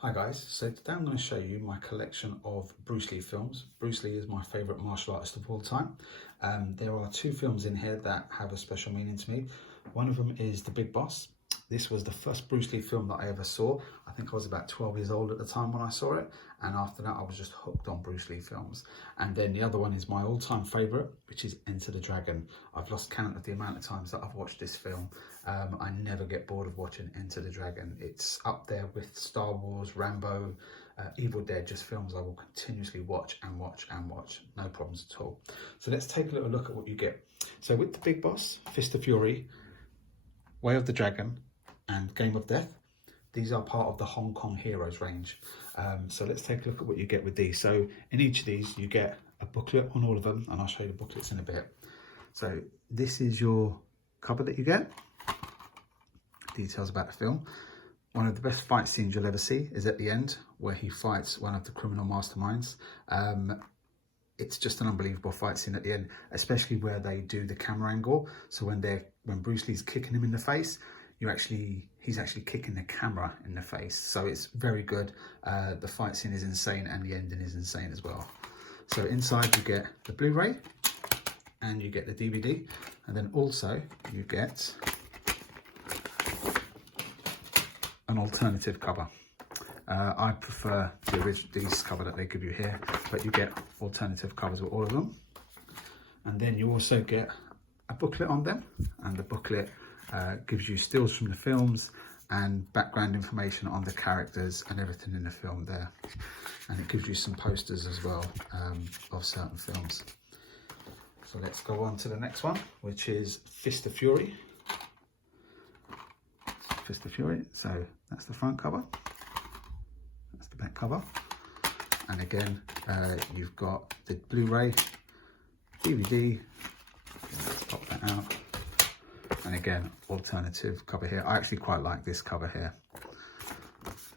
Hi guys, so today I'm going to show you my collection of Bruce Lee films. Bruce Lee is my favourite martial artist of all time. There are two films in here that have a special meaning to me. One of them is The Big Boss. This was the first Bruce Lee film that I ever saw. I think I was about 12 years old at the time when I saw it, and after that I was just hooked on Bruce Lee films. And then the other one is my all-time favourite, which is Enter the Dragon. I've lost count of the amount of times that I've watched this film. I never get bored of watching Enter the Dragon. It's up there with Star Wars, Rambo, Evil Dead, just films I will continuously watch and watch and watch, no problems at all. So let's take a little look at what you get. So with The Big Boss, Fist of Fury, Way of the Dragon, and Game of Death, these are part of the Hong Kong Heroes range. So let's take a look at what you get with these. So in each of these you get a booklet on all of them, and I'll show you the booklets in a bit. So this is your cover that you get, details about the film. One of the best fight scenes you'll ever see is at the end, where he fights one of the criminal masterminds. It's just an unbelievable fight scene at the end, especially where they do the camera angle. So when Bruce Lee's kicking him in the face, he's actually kicking the camera in the face. So it's very good. The fight scene is insane, and the ending is insane as well. So inside you get the Blu-ray and you get the DVD, and then also you get an alternative cover. I prefer these cover that they give you here, but you get alternative covers with all of them. And then you also get a booklet on them, and the booklet gives you stills from the films and background information on the characters and everything in the film there. And it gives you some posters as well of certain films. So let's go on to the next one, which is Fist of Fury. Fist of Fury, so that's the front cover, that's the back cover, and again you've got the Blu-ray, DVD, let's pop that out, and again alternative cover here. I actually quite like this cover here,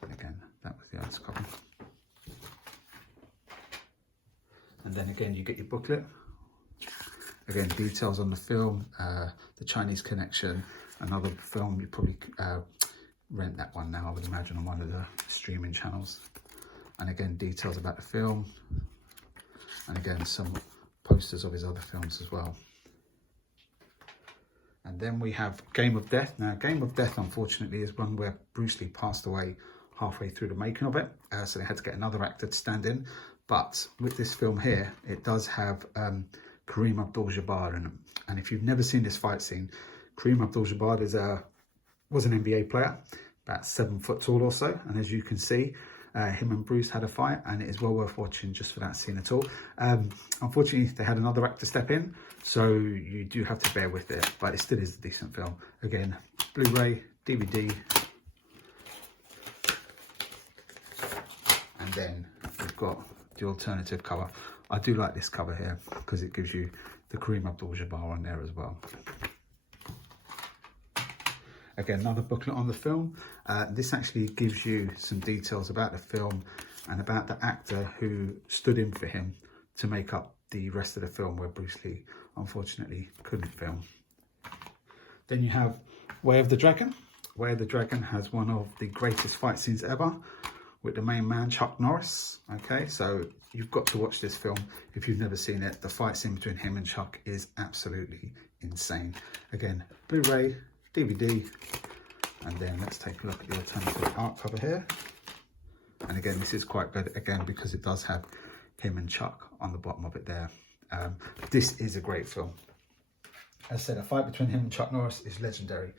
and again that was the other cover. And then again you get your booklet, again details on the film, the Chinese Connection, another film. You probably rent that one now, I would imagine, on one of the streaming channels. And again details about the film, and again some posters of his other films as well. And then we have Game of Death. Now Game of Death unfortunately is one where Bruce Lee passed away halfway through the making of it, so they had to get another actor to stand in. But with this film here, it does have Kareem Abdul-Jabbar in it. And if you've never seen this fight scene, Kareem Abdul-Jabbar was an NBA player, about 7 foot tall or so. And as you can see, him and Bruce had a fight, and it is well worth watching just for that scene at all. Unfortunately, they had another actor step in, so you do have to bear with it, but it still is a decent film. Again, Blu-ray, DVD, and then we've got the alternative cover. I do like this cover here because it gives you the Kareem Abdul-Jabbar on there as well. Again, another booklet on the film. This actually gives you some details about the film and about the actor who stood in for him to make up the rest of the film where Bruce Lee unfortunately couldn't film. Then you have Way of the Dragon. Way of the Dragon has one of the greatest fight scenes ever with the main man, Chuck Norris. Okay, so you've got to watch this film if you've never seen it. The fight scene between him and Chuck is absolutely insane. Again, Blu-ray, DVD, and then let's take a look at the alternative art cover here. And again, this is quite good, again, because it does have him and Chuck on the bottom of it there. This is a great film. As I said, a fight between him and Chuck Norris is legendary.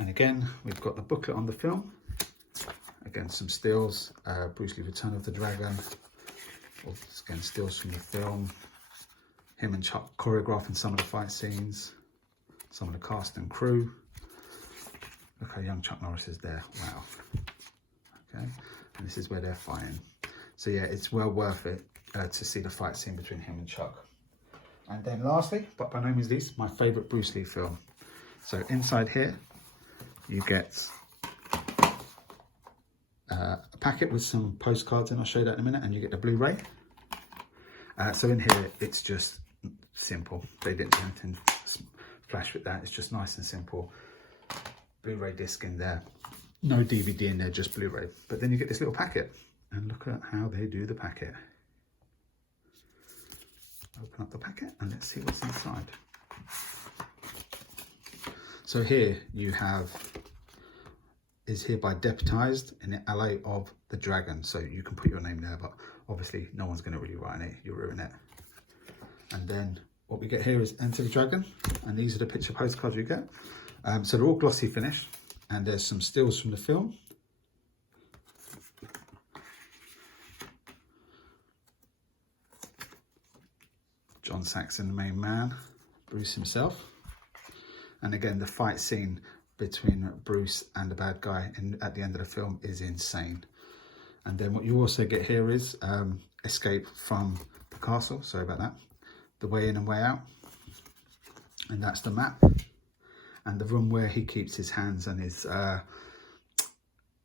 And again, we've got the booklet on the film. Again, some stills, Bruce Lee Return of the Dragon. Again, stills from the film. Him and Chuck choreographing some of the fight scenes. Some of the cast and crew. Look how young Chuck Norris is there. Wow. Okay, and this is where they're fighting. So yeah, it's well worth it to see the fight scene between him and Chuck. And then lastly, but by no means least, my favourite Bruce Lee film. So inside here, you get a packet with some postcards in. I'll show you that in a minute. And you get the Blu-ray. So in here, it's just simple. They didn't do anything flash with that. It's just nice and simple. Blu-ray disc in there. No DVD in there, just Blu-ray. But then you get this little packet, and look at how they do the packet. Open up the packet and let's see what's inside. So here you have, is hereby deputized in the alley of the dragon. So you can put your name there, but obviously no one's going to really write it, you'll ruin it. And then what we get here is Enter the Dragon, and these are the picture postcards you get. So they're all glossy finish, and there's some stills from the film. John Saxon, the main man, Bruce himself. And again, the fight scene between Bruce and the bad guy at the end of the film is insane. And then what you also get here is Escape from the Castle, sorry about that. The Way In and Way Out. And that's the map. And the room where he keeps his hands and his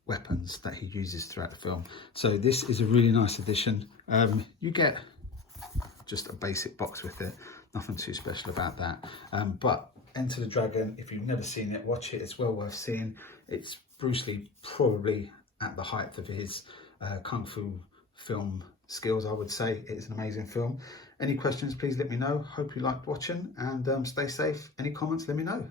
weapons that he uses throughout the film. So this is a really nice addition. You get just a basic box with it, nothing too special about that. But Enter the Dragon, if you've never seen it, watch it, it's well worth seeing. It's Bruce Lee probably at the height of his Kung Fu film skills, I would say. It's an amazing film. Any questions, please let me know. Hope you liked watching, and stay safe. Any comments, let me know.